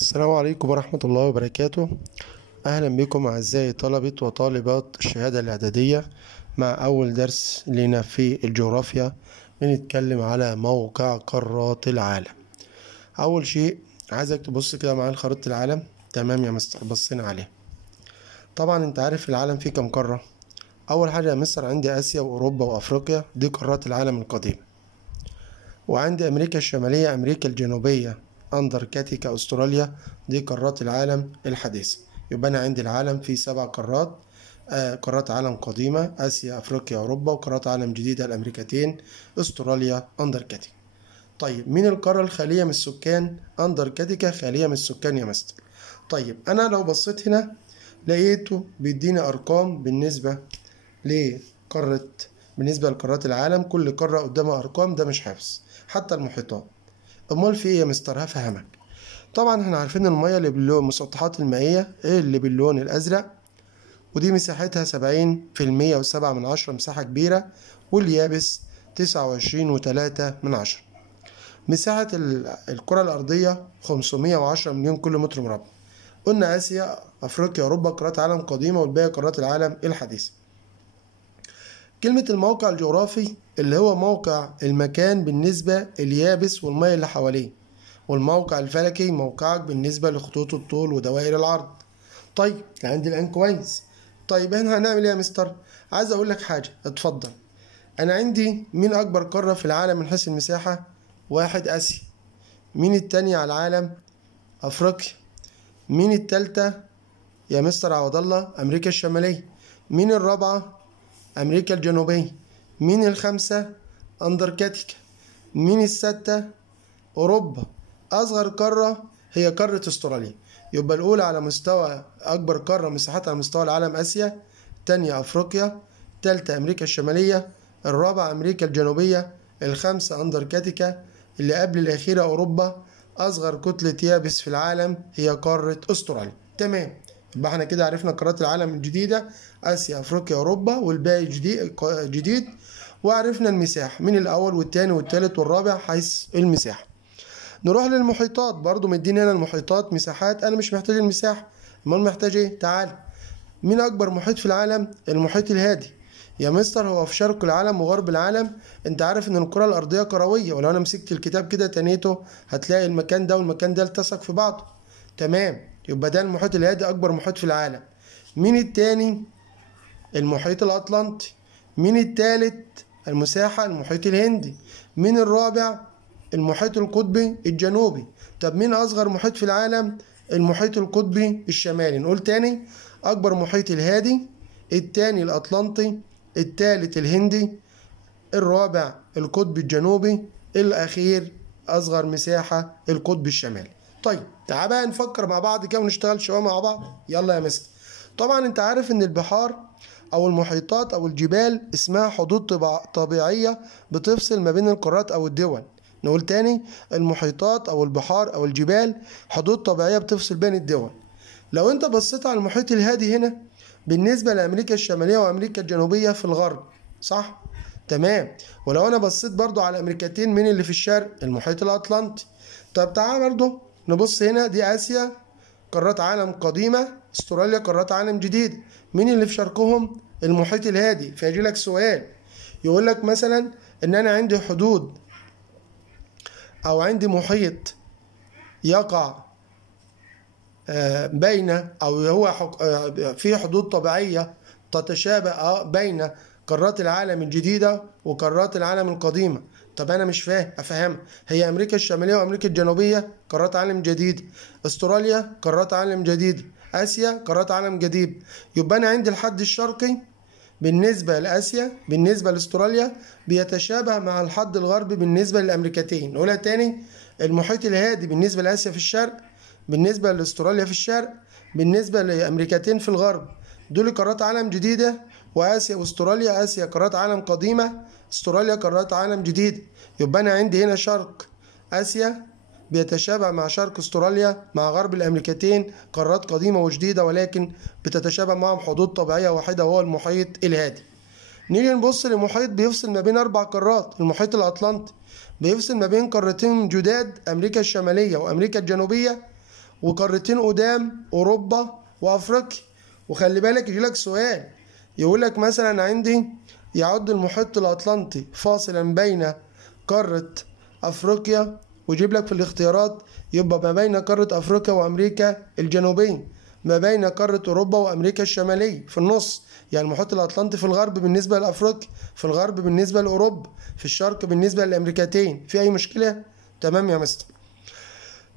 السلام عليكم ورحمة الله وبركاته. أهلا بكم أعزائي طلبة وطالبات الشهادة الإعدادية مع أول درس لنا في الجغرافيا. بنتكلم على موقع قارات العالم. أول شيء عايزك تبص كده معايا لخريطة العالم. تمام يا مستر، بصينا عليها. طبعا انت عارف العالم فيه كم قارة؟ أول حاجة يا مستر عندي آسيا وأوروبا وأفريقيا، دي قارات العالم القديم. وعندي أمريكا الشمالية، أمريكا الجنوبية، أنتاركتيكا، أستراليا، دي قارات العالم الحديثة. يبقى أنا عندي العالم فيه 7 قارات. قارات عالم قديمة: آسيا، أفريقيا، أوروبا. وقارات عالم جديدة: الأمريكتين، أستراليا، أنتاركتيكا. طيب مين القارة الخالية من السكان؟ أنتاركتيكا خالية من السكان يا مستر. طيب أنا لو بصيت هنا لقيته بيديني أرقام لقارة بالنسبة لقارات العالم. كل قارة قدامها أرقام، ده مش حفظ. حتى المحيطات. امال في ايه يا مستر؟ هفهمك. طبعا احنا عارفين الميه اللي باللون، المسطحات المائيه اللي باللون الازرق، ودي مساحتها 70% وسبعة من عشرة، مساحة كبيرة. واليابس 29.3. مساحة الكرة الأرضية 510 مليون كيلو متر مربع. قلنا آسيا، أفريقيا، أوروبا قارات عالم قديمة، والباقي قارات العالم الحديثة. كلمة الموقع الجغرافي اللي هو موقع المكان بالنسبة لليابس والمية اللي حواليه، والموقع الفلكي موقعك بالنسبة لخطوط الطول ودوائر العرض. طيب عندي الآن كويس. طيب احنا هنعمل ايه يا مستر؟ عايز اقول لك حاجة، اتفضل. انا عندي مين اكبر قارة في العالم من حيث المساحة؟ 1 آسيا. مين التانية على العالم؟ افريقيا. مين التالتة يا مستر عوض الله؟ امريكا الشمالية. مين الرابعة؟ امريكا الجنوبية. مين الخامسة؟ انتاركتيكا. مين الستة؟ اوروبا. اصغر قارة هي قارة استراليا. يبقى الاولى على مستوى اكبر قارة مساحتها على مستوى العالم اسيا، الثانية افريقيا، الثالثة امريكا الشمالية، الرابعة امريكا الجنوبية، الخامسة انتاركتيكا، اللي قبل الاخيرة اوروبا. اصغر كتلة يابس في العالم هي قارة استراليا. تمام. يبقى احنا كده عرفنا قارات العالم الجديدة: اسيا، افريقيا، اوروبا، والباقي جديد. وعرفنا المساحة، من الاول والثاني والثالث والرابع حيث المساحة. نروح للمحيطات. برضو مديني هنا المحيطات مساحات، انا مش محتاج المساحة. امال محتاج ايه؟ تعال. مين اكبر محيط في العالم؟ المحيط الهادي. يا مستر هو في شرق العالم وغرب العالم. انت عارف ان الكرة الارضية كروية، ولو انا مسكت الكتاب كده تنيته هتلاقي المكان ده والمكان ده التصق في بعضه. تمام. يبقى ده المحيط الهادي اكبر محيط في العالم. مين التاني؟ المحيط الاطلنطي. مين التالت؟ المساحة المحيط الهندي. مين الرابع؟ المحيط القطبي الجنوبي. طب مين أصغر محيط في العالم؟ المحيط القطبي الشمالي. نقول تاني: أكبر محيط الهادي، التاني الأطلنطي، التالت الهندي، الرابع القطبي الجنوبي، الأخير أصغر مساحة القطب الشمالي. طيب تعال بقى نفكر مع بعض كده ونشتغل شوية مع بعض. يلا يا مستر. طبعا انت عارف ان البحار او المحيطات او الجبال اسمها حدود طبيعية بتفصل ما بين القارات او الدول. نقول تاني: المحيطات او البحار او الجبال حدود طبيعية بتفصل بين الدول. لو انت بصيت على المحيط الهادي هنا بالنسبة لأمريكا الشمالية وأمريكا الجنوبية في الغرب، صح؟ تمام. ولو أنا بصيت برضو على أمريكتين، مين اللي في الشرق؟ المحيط الأطلنطي. طب تعال برضو نبص هنا، دي آسيا قارات عالم قديمة، استراليا قارات عالم جديد. مين اللي في شرقهم؟ المحيط الهادي. فيجي لك سؤال يقول لك مثلا إن أنا عندي حدود أو عندي محيط يقع بين أو هو في حدود طبيعية تتشابه بين قارات العالم الجديدة وقارات العالم القديمة. طب أنا مش فاهم، أفهم. هي أمريكا الشمالية وأمريكا الجنوبية قارات عالم جديد، أستراليا قارات عالم جديد، آسيا قارات عالم جديد. يبقى أنا عندي الحد الشرقي بالنسبة لآسيا بالنسبة لأستراليا بيتشابه مع الحد الغربي بالنسبة للأمريكتين. نقولها تاني: المحيط الهادي بالنسبة لآسيا في الشرق، بالنسبة لأستراليا في الشرق، بالنسبة لأمريكتين في الغرب. دول قارات عالم جديدة، وآسيا وأستراليا، آسيا قارات عالم قديمة، أستراليا قارات عالم جديدة. يبقى أنا عندي هنا شرق آسيا بيتشابه مع شرق أستراليا مع غرب الأمريكتين، قارات قديمة وجديدة ولكن بتتشابه معهم حدود طبيعية واحدة وهو المحيط الهادي. نيجي نبص لمحيط بيفصل ما بين 4 قارات، المحيط الأطلنطي. بيفصل ما بين قارتين جداد، أمريكا الشمالية وأمريكا الجنوبية، وقارتين قدام أوروبا وأفريقيا. وخلي بالك يجيلك سؤال يقولك مثلا عندي يعد المحيط الأطلنطي فاصلا بين قارة أفريقيا، ويجيب لك في الاختيارات يبقى ما بين قارة أفريقيا وأمريكا الجنوبية، ما بين قارة أوروبا وأمريكا الشمالية في النص. يعني المحيط الأطلنطي في الغرب بالنسبة لأفريقيا، في الغرب بالنسبة لأوروبا، في الشرق بالنسبة للأمريكتين. في أي مشكلة؟ تمام يا مستر.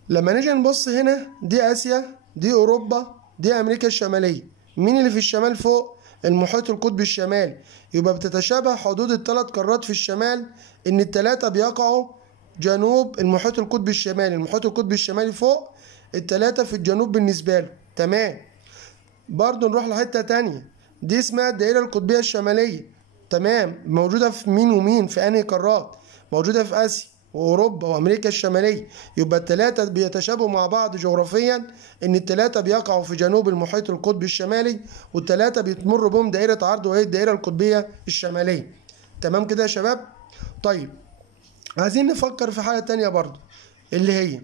لما نيجي نبص هنا دي آسيا، دي أوروبا، دي أمريكا الشمالية. مين اللي في الشمال فوق؟ المحيط القطبي الشمالي. يبقى بتتشابه حدود الثلاث قارات في الشمال إن الثلاثة بيقعوا جنوب المحيط القطبي الشمالي. المحيط القطبي الشمالي فوق، الثلاثة في الجنوب بالنسبة له. تمام. برضو نروح لحتة تانية، دي اسمها الدائرة القطبية الشمالية. تمام. موجودة في مين ومين؟ في أنهي قارات؟ موجودة في آسيا وأوروبا وأمريكا الشمالية. يبقى الثلاثة بيتشابهوا مع بعض جغرافيا إن الثلاثة بيقعوا في جنوب المحيط القطبي الشمالي، والثلاثة بيتمروا بهم دائرة عرض وهي الدائرة القطبية الشمالية. تمام كده يا شباب؟ طيب عايزين نفكر في حاجة تانية برضو، اللي هي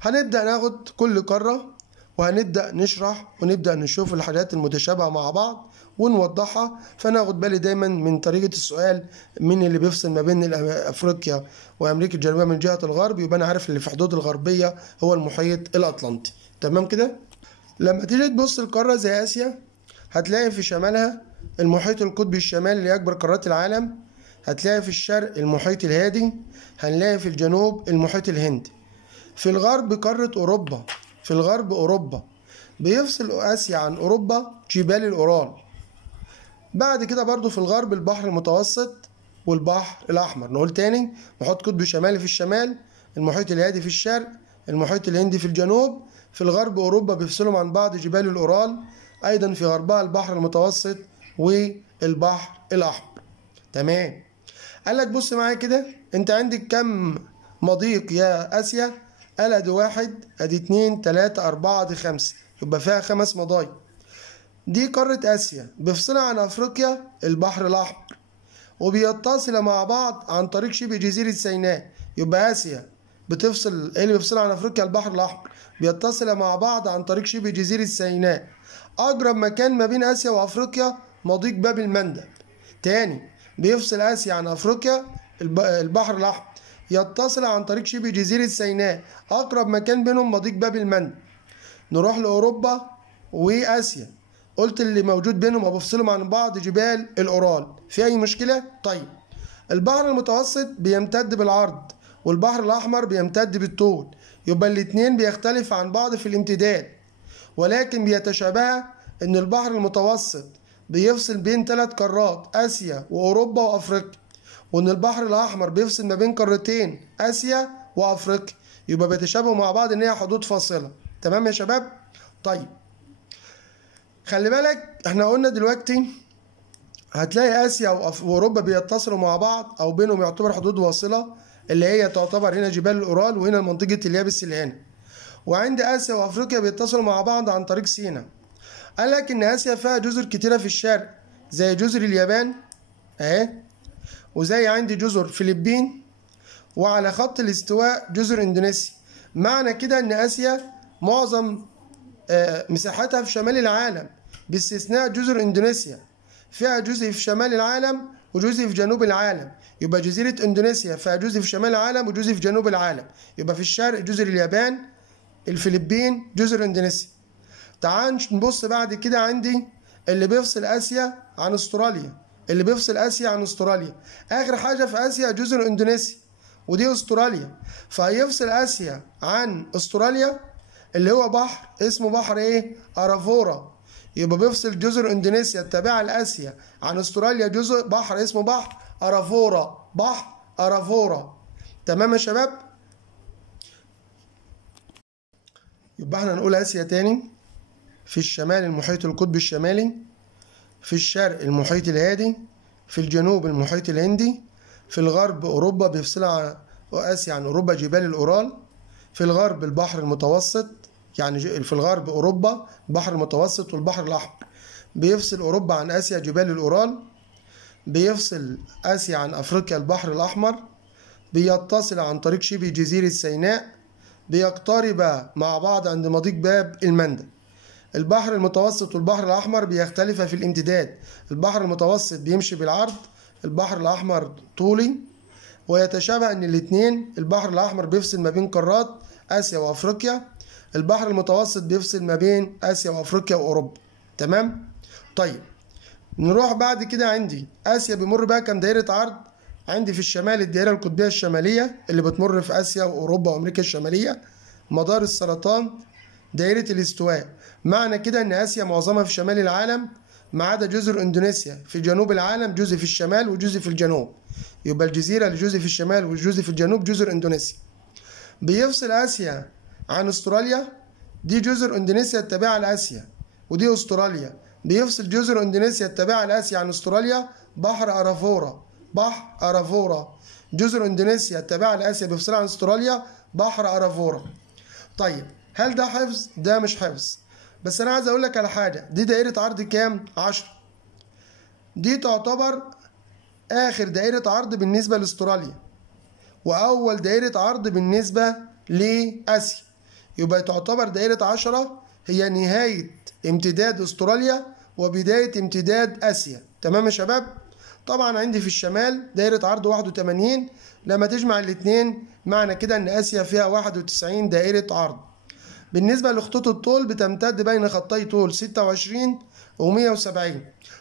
هنبدأ ناخد كل قارة وهنبدأ نشرح ونبدأ نشوف الحاجات المتشابهة مع بعض ونوضحها. فناخد بالي دايما من طريقة السؤال مين اللي بيفصل ما بين أفريقيا وأمريكا الجنوبية من جهة الغرب، يبقى أنا عارف اللي في حدود الغربية هو المحيط الأطلنطي. تمام كده؟ لما تيجي تبص القارة زي آسيا هتلاقي في شمالها المحيط القطبي الشمالي اللي أكبر قارات العالم، هتلاقي في الشرق المحيط الهادي، هنلاقي في الجنوب المحيط الهندي. في الغرب قارة أوروبا، في الغرب أوروبا بيفصل آسيا عن أوروبا جبال الأورال. بعد كده برضو في الغرب البحر المتوسط والبحر الأحمر. نقول تاني، محيط قطبي شمالي في الشمال، المحيط الهادي في الشرق، المحيط الهندي في الجنوب. في الغرب أوروبا بيفصلهم عن بعض جبال الأورال، أيضا في غربها البحر المتوسط والبحر الأحمر. تمام. قال لك بص معايا كده، انت عندك كم مضيق يا آسيا؟ قال ادي 1 ادي 2 3 4 ادي 5، يبقى فيها 5 مضايق. دي قارة آسيا بيفصلها عن أفريقيا البحر الأحمر، وبيتصل مع بعض عن طريق شبه جزيرة سيناء. يبقى آسيا بتفصل، ايه اللي بيفصلها عن أفريقيا؟ البحر الأحمر. بيتصل مع بعض عن طريق شبه جزيرة سيناء. أقرب مكان ما بين آسيا وأفريقيا مضيق باب المندب. تاني، بيفصل آسيا عن أفريقيا البحر الأحمر، يتصل عن طريق شبه جزيرة سيناء. أقرب مكان بينهم مضيق باب المندب. نروح لأوروبا وآسيا، قلت اللي موجود بينهم وبيفصلهم عن بعض جبال الأورال. في أي مشكلة؟ طيب البحر المتوسط بيمتد بالعرض والبحر الأحمر بيمتد بالطول، يبقى الاتنين بيختلف عن بعض في الامتداد، ولكن بيتشابه إن البحر المتوسط بيفصل بين 3 قارات آسيا وأوروبا وأفريقيا، وإن البحر الأحمر بيفصل ما بين قارتين آسيا وأفريقيا، يبقى بيتشابهوا مع بعض إن هي حدود فاصلة. تمام يا شباب؟ طيب خلي بالك احنا قلنا دلوقتي هتلاقي آسيا وأوروبا بيتصلوا مع بعض أو بينهم يعتبر حدود واصلة، اللي هي تعتبر هنا جبال الأورال وهنا منطقة اليابس اللي هنا. وعند آسيا وأفريقيا بيتصلوا مع بعض عن طريق سيناء. قال لك إن آسيا فيها جزر كتيرة في الشرق زي جزر اليابان أهي، وزي عندي جزر فلبين، وعلى خط الاستواء جزر إندونيسيا. معنى كده إن آسيا معظم مساحتها في شمال العالم باستثناء جزر إندونيسيا، فيها جزء في شمال العالم وجزء في جنوب العالم. يبقى جزيرة إندونيسيا فيها جزء في شمال العالم وجزء في جنوب العالم. يبقى في الشرق جزر اليابان، الفلبين، جزر إندونيسيا. تعال نبص بعد كده، عندي اللي بيفصل آسيا عن أستراليا، اللي بيفصل آسيا عن أستراليا. آخر حاجة في آسيا جزر إندونيسيا ودي أستراليا. فهيفصل آسيا عن أستراليا اللي هو بحر اسمه بحر ايه؟ أرافورا. يبقى بيفصل جزر إندونيسيا التابعة لآسيا عن أستراليا جزء بحر اسمه بحر أرافورا، بحر أرافورا. تمام يا شباب؟ يبقى احنا هنقول آسيا تاني. في الشمال المحيط القطبي الشمالي، في الشرق المحيط الهادي، في الجنوب المحيط الهندي، في الغرب أوروبا بيفصلها آسيا عن أوروبا جبال الأورال، في الغرب البحر المتوسط، يعني في الغرب أوروبا البحر المتوسط والبحر الأحمر. بيفصل أوروبا عن آسيا جبال الأورال، بيفصل آسيا عن أفريقيا البحر الأحمر، بيتصل عن طريق شبه جزيرة سيناء، بيقتربا مع بعض عند مضيق باب المندب. البحر المتوسط والبحر الأحمر بيختلفا في الامتداد. البحر المتوسط بيمشي بالعرض، البحر الأحمر طولي، ويتشابه ان الاثنين. البحر الأحمر بيفصل ما بين قارات آسيا وأفريقيا، البحر المتوسط بيفصل ما بين آسيا وأفريقيا وأوروبا. تمام؟ طيب نروح بعد كده. عندي آسيا بيمر بها كام دائرة عرض؟ عندي في الشمال الدائرة القطبية الشمالية اللي بتمر في آسيا وأوروبا وأمريكا الشمالية، مدار السرطان، دائرة الاستواء. معنى كده إن آسيا معظمها في شمال العالم ما عدا جزر إندونيسيا في جنوب العالم، جزء في الشمال وجزء في الجنوب. يبقى الجزيرة اللي جزء في الشمال والجزء في الجنوب جزر إندونيسيا. بيفصل آسيا عن أستراليا، دي جزر إندونيسيا التابعة لآسيا ودي أستراليا. بيفصل جزر إندونيسيا التابعة لآسيا عن أستراليا بحر أرافورا. بحر أرافورا. جزر إندونيسيا التابعة لآسيا بيفصلها عن أستراليا بحر أرافورا. طيب هل ده حفظ؟ ده مش حفظ، بس أنا عايز أقول لك على حاجة. دي دائرة عرض كام؟ 10. دي تعتبر آخر دائرة عرض بالنسبة لأستراليا وأول دائرة عرض بالنسبة لآسيا. يبقى تعتبر دائرة 10 هي نهاية امتداد أستراليا وبداية امتداد آسيا. تمام يا شباب؟ طبعا عندي في الشمال دائرة عرض 81. لما تجمع الاثنين معنى كده ان آسيا فيها 91 دائرة عرض. بالنسبة لخطوط الطول بتمتد بين خطي طول 26 و170.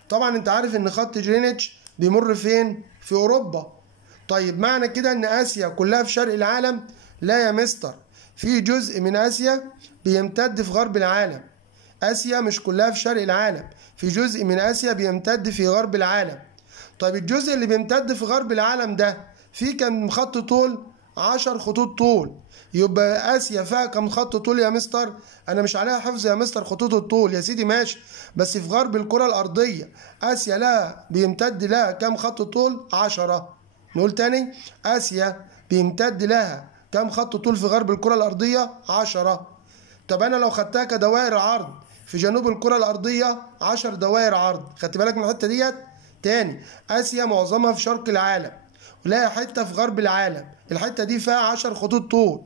طبعا انت عارف ان خط جرينتش بيمر فين؟ في اوروبا. طيب معنى كده ان آسيا كلها في شرق العالم؟ لا يا مستر، في جزء من آسيا بيمتد في غرب العالم. آسيا مش كلها في شرق العالم، في جزء من آسيا بيمتد في غرب العالم. طيب الجزء اللي بيمتد في غرب العالم ده فيه كم خط طول؟ 10 خطوط طول. يبقى آسيا فيها كم خط طول يا مستر؟ أنا مش عليها حفظ يا مستر خطوط الطول يا سيدي، ماشي، بس في غرب الكرة الأرضية آسيا لها بيمتد لها كم خط طول؟ 10. نقول تاني، آسيا بيمتد لها كم خط طول في غرب الكرة الأرضية؟ 10. طب أنا لو خدتها كدوائر عرض في جنوب الكرة الأرضية 10 دوائر عرض. خدت بالك من الحتة ديت؟ تاني، آسيا معظمها في شرق العالم ولها حتة في غرب العالم، الحتة دي فيها 10 خطوط طول.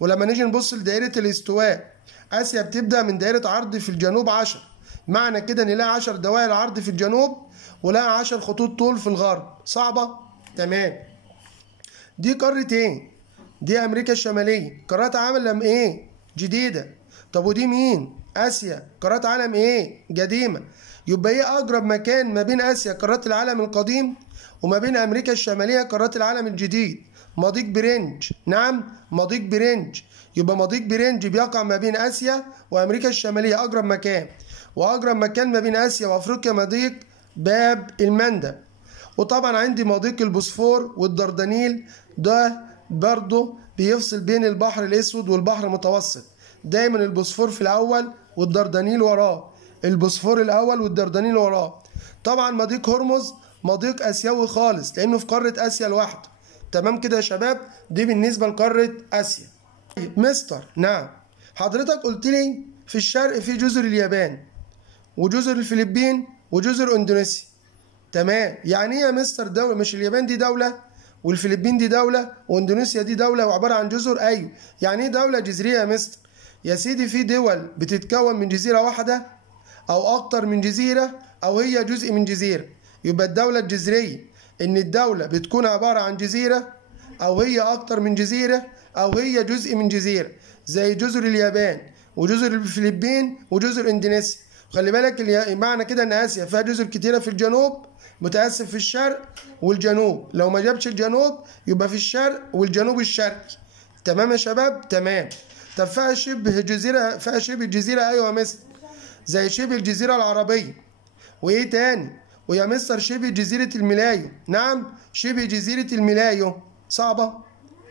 ولما نيجي نبص لدائرة الاستواء، آسيا بتبدأ من دائرة عرض في الجنوب 10. معنى كده إن لها 10 دوائر عرض في الجنوب ولها 10 خطوط طول في الغرب. صعبة؟ تمام. دي قارة إيه؟ دي أمريكا الشمالية، قارات عالم إيه؟ جديدة. طب ودي مين؟ آسيا، قارات عالم إيه؟ قديمة. يبقى إيه أقرب مكان ما بين آسيا قارات العالم القديم وما بين أمريكا الشمالية قارات العالم الجديد؟ مضيق برينج. نعم، مضيق برينج. يبقى مضيق برينج بيقع ما بين آسيا وأمريكا الشمالية أقرب مكان، وأقرب مكان ما بين آسيا وأفريقيا مضيق باب المندب. وطبعا عندي مضيق البوسفور والدردنيل، ده برضه بيفصل بين البحر الأسود والبحر المتوسط. دايما البوسفور في الأول والدردنيل وراه، البوسفور الأول والدردنيل وراه. طبعا مضيق هرمز مضيق آسيوي خالص لأنه في قارة آسيا لوحده. تمام كده يا شباب؟ دي بالنسبة لقارة آسيا. مستر، نعم، حضرتك قلت لي في الشرق في جزر اليابان وجزر الفلبين وجزر اندونيسيا. تمام، يعني ايه يا مستر دولة؟ مش اليابان دي دولة والفلبين دي دولة واندونيسيا دي دولة وعبارة عن جزر؟ ايوه. يعني ايه دولة جزرية يا مستر؟ يا سيدي في دول بتتكون من جزيرة واحدة او اكتر من جزيرة او هي جزء من جزيرة. يبقى الدولة الجزرية ان الدولة بتكون عبارة عن جزيرة او هي اكتر من جزيرة او هي جزء من جزيرة، زي جزر اليابان وجزر الفلبين وجزر اندونيسيا. خلي بالك معنى كده ان اسيا فيها جزر كتيرة في الجنوب، متقسم في الشرق والجنوب. لو ما جابش الجنوب يبقى في الشرق والجنوب الشرقي. تمام يا شباب؟ تمام. طب فيها شبه جزيرة، فيها شبه جزيرة؟ ايوه يا مستر، زي شبه الجزيرة العربية. وايه تاني؟ ويا مستر شبه جزيرة الملايو. نعم، شبه جزيرة الملايو. صعبة؟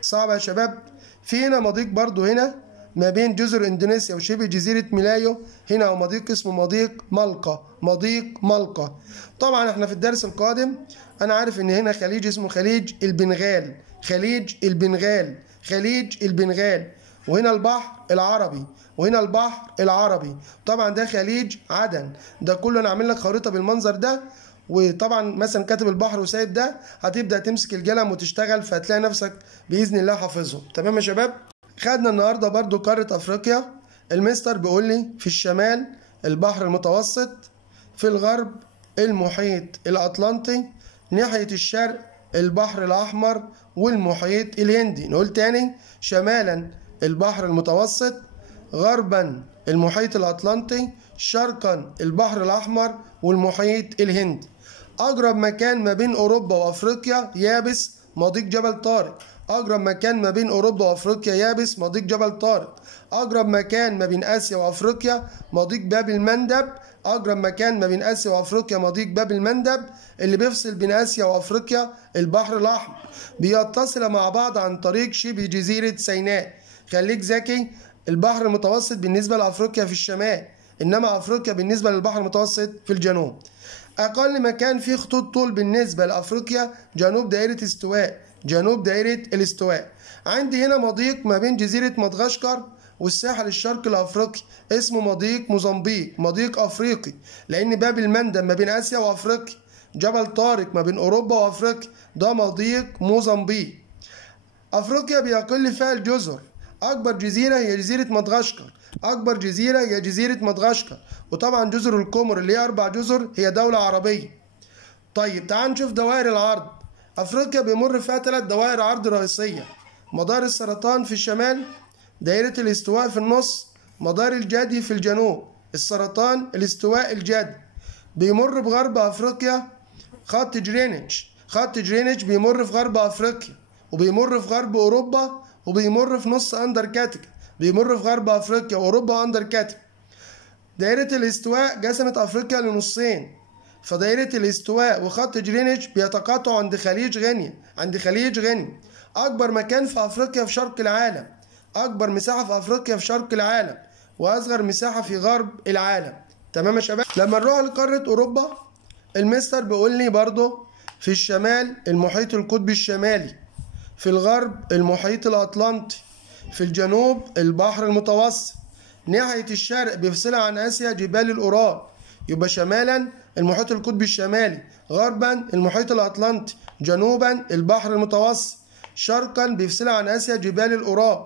صعبة يا شباب. في هنا مضيق برضو هنا ما بين جزر اندونيسيا وشبه جزيرة ملايو، هنا مضيق اسمه مضيق ملقا. مضيق ملقا. طبعا احنا في الدرس القادم انا عارف ان هنا خليج اسمه خليج البنغال. خليج البنغال. خليج البنغال. وهنا البحر العربي وهنا البحر العربي. طبعا ده خليج عدن. ده كله انا عامل لك خريطة بالمنظر ده. وطبعا مثلا كاتب البحر وسايب ده، هتبدأ تمسك القلم وتشتغل فهتلاقي نفسك بإذن الله حافظهم. تمام يا شباب؟ خدنا النهارده برضو قارة افريقيا. المستر بيقول لي في الشمال البحر المتوسط، في الغرب المحيط الاطلنطي، ناحية الشرق البحر الاحمر والمحيط الهندي. نقول تاني: شمالا البحر المتوسط، غربا المحيط الاطلنطي، شرقا البحر الاحمر والمحيط الهندي. اقرب مكان ما بين اوروبا وافريقيا يابس مضيق جبل طارق. اقرب مكان ما بين اوروبا وافريقيا يابس مضيق جبل طارق. اقرب مكان ما بين اسيا وافريقيا مضيق باب المندب. اقرب مكان ما بين اسيا وافريقيا مضيق باب المندب اللي بيفصل بين اسيا وافريقيا البحر الاحمر. بيتصل مع بعض عن طريق شبه جزيرة سيناء. خليك ذكي، البحر المتوسط بالنسبة لافريقيا في الشمال، انما افريقيا بالنسبة للبحر المتوسط في الجنوب. اقل مكان فيه خطوط طول بالنسبة لافريقيا جنوب دائرة استواء، جنوب دائرة الاستواء. عندي هنا مضيق ما بين جزيرة مدغشقر والساحل الشرقي الافريقي اسمه مضيق موزمبيق، مضيق افريقي، لان باب المندب ما بين اسيا وافريقيا، جبل طارق ما بين اوروبا وافريقيا، ده مضيق موزمبيق. افريقيا بيقل فيها الجزر. اكبر جزيرة هي جزيرة مدغشقر، اكبر جزيرة هي جزيرة مدغشقر، وطبعا جزر القمر اللي هي 4 جزر هي دولة عربية. طيب تعال نشوف دوائر العرض. افريقيا بيمر فيها 3 دوائر عرض رئيسية: مدار السرطان في الشمال، دائرة الاستواء في النص، مدار الجدي في الجنوب. السرطان، الاستواء، الجدي. بيمر بغرب افريقيا خط جرينتش. خط جرينتش بيمر في غرب افريقيا، وبيمر في غرب اوروبا، وبيمر في نص اندركاتيكا. بيمر في غرب افريقيا واوروبا واندركاتيكا. دائرة الاستواء قسمت افريقيا لنصين، فدائرة الاستواء وخط جرينتش بيتقاطعوا عند خليج غينيا. عند خليج غينيا. اكبر مكان في افريقيا في شرق العالم، اكبر مساحة في افريقيا في شرق العالم، واصغر مساحة في غرب العالم. تمام يا شباب؟ لما نروح لقارة اوروبا، المستر بيقول لي برضه في الشمال المحيط القطبي الشمالي، في الغرب المحيط الاطلنطي، في الجنوب البحر المتوسط، ناحية الشرق بيفصلها عن اسيا جبال الاورال. يبقى شمالا المحيط القطبي الشمالي، غربا المحيط الاطلنطي، جنوبا البحر المتوسط، شرقا بيفصلها عن اسيا جبال الاورال.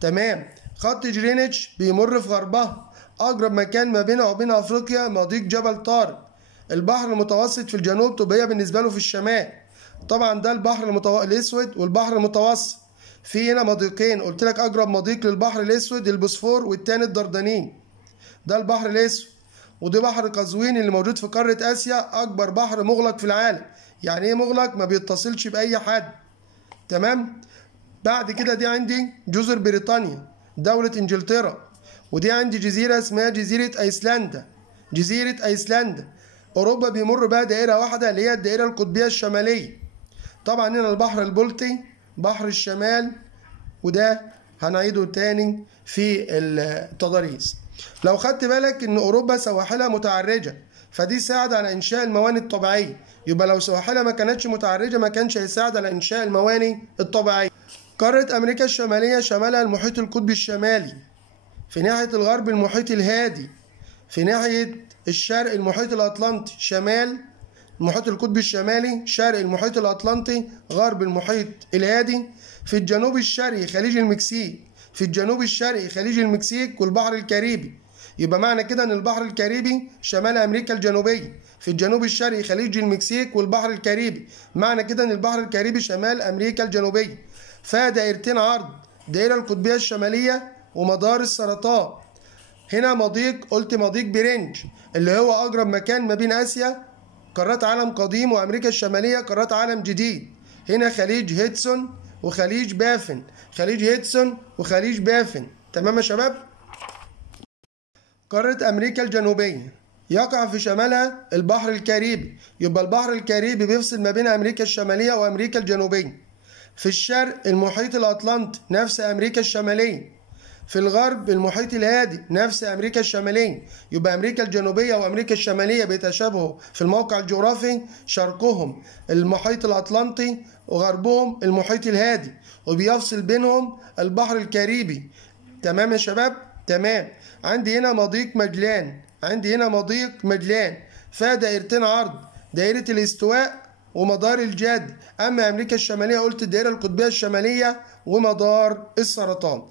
تمام. خط جرينتش بيمر في غربها. اقرب مكان ما بينها وبين افريقيا مضيق جبل طارق. البحر المتوسط في الجنوب تبقى هي بالنسبه له في الشمال. طبعا ده البحر الاسود والبحر المتوسط. في هنا مضيقين، قلت لك اقرب مضيق للبحر الاسود البوسفور والتاني الدردنين. ده البحر الاسود. ودي بحر قزوين اللي موجود في قاره اسيا، اكبر بحر مغلق في العالم. يعني ايه مغلق؟ ما بيتصلش باي حد. تمام. بعد كده دي عندي جزر بريطانيا، دولة انجلترا. ودي عندي جزيرة اسمها جزيرة ايسلندا، جزيرة ايسلندا. اوروبا بيمر بها دائرة واحدة اللي هي الدائرة القطبية الشمالية. طبعا هنا البحر البلطي، بحر الشمال، وده هنعيده تاني في التضاريس. لو خدت بالك ان اوروبا سواحلها متعرجة، فدي ساعد على انشاء الموانئ الطبيعية. يبقى لو سواحلها ما كانتش متعرجة ما كانش هيساعد على انشاء الموانئ الطبيعية. قارة أمريكا الشمالية شمالها المحيط القطبي الشمالي، في ناحية الغرب المحيط الهادي، في ناحية الشرق المحيط الأطلنطي، شمال المحيط القطبي الشمالي، شرق المحيط الأطلنطي، غرب المحيط الهادي. في الجنوب الشرقي خليج المكسيك، في الجنوب الشرقي خليج المكسيك والبحر الكاريبي. يبقى معنى كده ان البحر الكاريبي شمال امريكا الجنوبيه، في الجنوب الشرقي خليج المكسيك والبحر الكاريبي. معنى كده ان البحر الكاريبي شمال امريكا الجنوبيه. فيها دائرتين عرض، دائره القطبيه الشماليه ومدار السرطان. هنا مضيق، قلت مضيق برنج اللي هو اقرب مكان ما بين اسيا قارات عالم قديم وامريكا الشماليه قارات عالم جديد. هنا خليج هيدسون وخليج بافن، خليج هيدسون وخليج بافن. تمام يا شباب؟ قارة أمريكا الجنوبية يقع في شمالها البحر الكاريبي. يبقى البحر الكاريبي بيفصل ما بين أمريكا الشمالية وأمريكا الجنوبية. في الشرق المحيط الأطلنطي نفس أمريكا الشمالية. في الغرب المحيط الهادي نفس أمريكا الشمالية. يبقى أمريكا الجنوبية وأمريكا الشمالية بيتشابهوا في الموقع الجغرافي، شرقهم المحيط الأطلنطي وغربهم المحيط الهادي، وبيفصل بينهم البحر الكاريبي. تمام يا شباب؟ تمام. عندي هنا مضيق مجلان، عندي هنا مضيق مجلان فيها دائرتين عرض، دائرة الاستواء ومدار الجدي. اما امريكا الشماليه قلت الدائره القطبيه الشماليه ومدار السرطان.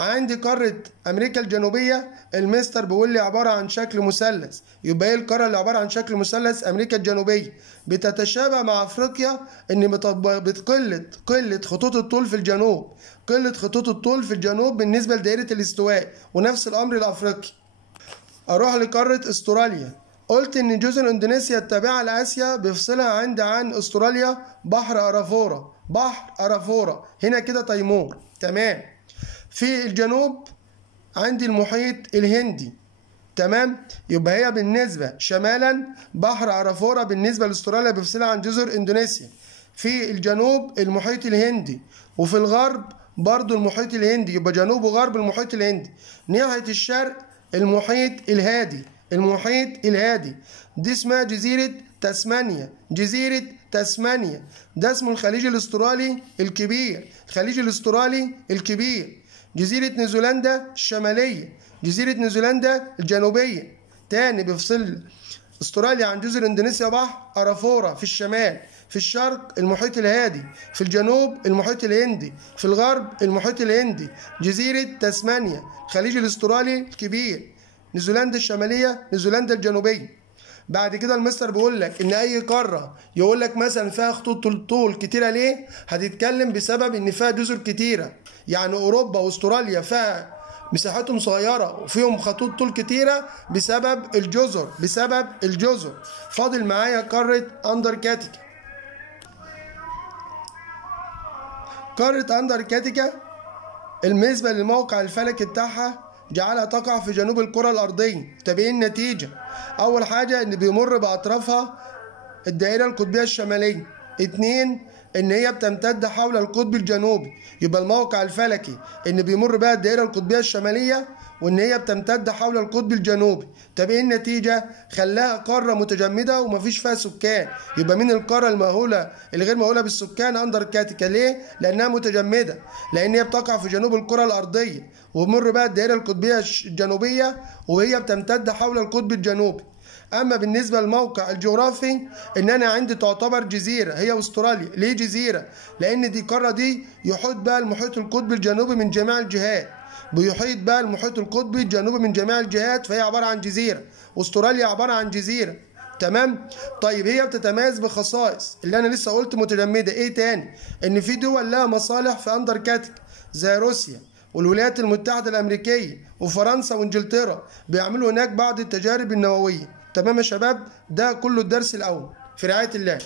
عندي قاره امريكا الجنوبيه المستر بيقول لي عباره عن شكل مثلث. يبقى ايه القاره اللي عباره عن شكل مثلث؟ امريكا الجنوبيه. بتتشابه مع افريقيا ان قله خطوط الطول في الجنوب، قله خطوط الطول في الجنوب بالنسبه لدائره الاستواء، ونفس الامر لافريقيا. اروح لقاره استراليا. قلت ان جزر اندونيسيا التابعه لاسيا بيفصلها عن استراليا بحر ارافورا هنا كده تيمور. تمام. في الجنوب عندي المحيط الهندي. تمام. يبقى هي بالنسبه شمالا بحر ارافورا بالنسبه لاستراليا بيفصلها عن جزر اندونيسيا. في الجنوب المحيط الهندي، وفي الغرب برضو المحيط الهندي. يبقى جنوب وغرب المحيط الهندي. ناحيه الشرق المحيط الهادي. دي اسمها جزيرة تسمانيا. ده اسمه الخليج الاسترالي الكبير. جزيرة نيوزيلندا الشمالية، جزيرة نيوزيلندا الجنوبية. تاني بيفصل استراليا عن جزر اندونيسيا بحر ارافورا في الشمال. في الشرق المحيط الهادي، في الجنوب المحيط الهندي، في الغرب المحيط الهندي. جزيرة تسمانيا، الخليج الاسترالي الكبير، نيوزيلندا الشماليه، نيوزيلندا الجنوبيه. بعد كده المستر بيقول لك ان اي قاره يقول لك مثلا فيها خطوط طول كتيره ليه؟ هتتكلم بسبب ان فيها جزر كتيره. يعني اوروبا واستراليا فيها مساحتهم صغيره وفيهم خطوط طول كتيره بسبب الجزر. فاضل معايا قاره اندركاتيكا. قاره اندركاتيكا بالنسبه للموقع الفلكي بتاعها جعلها تقع في جنوب الكرة الأرضية. طب ايه النتيجة؟ أول حاجة إن بيمر بأطرافها الدائرة القطبية الشمالية. 2 إن هي بتمتد حول القطب الجنوبي. يبقى الموقع الفلكي إن بيمر بها الدائرة القطبية الشمالية وإن هي بتمتد حول القطب الجنوبي. طب ايه النتيجة؟ خلاها قارة متجمدة ومفيش فيها سكان. يبقى من القارة الغير مأهولة بالسكان أندركاتيكا. ليه؟ لأنها متجمدة، لأن هي بتقع في جنوب الكرة الأرضية ومر بها الدائرة القطبية الجنوبية وهي بتمتد حول القطب الجنوبي. أما بالنسبة للموقع الجغرافي إن أنا عندي تعتبر جزيرة هي أستراليا. ليه جزيرة؟ لأن دي القارة دي يحيط بها المحيط القطبي الجنوبي من جميع الجهات. بيحيط بها المحيط القطبي الجنوبي من جميع الجهات، فهي عبارة عن جزيرة. أستراليا عبارة عن جزيرة. تمام. طيب هي بتتميز بخصائص اللي أنا لسه قلت متجمدة. إيه تاني؟ إن في دول لها مصالح في أندركاتيكا زي روسيا والولايات المتحدة الأمريكية وفرنسا وإنجلترا، بيعملوا هناك بعض التجارب النووية. تمام يا شباب؟ ده كله الدرس الأول. في رعاية الله.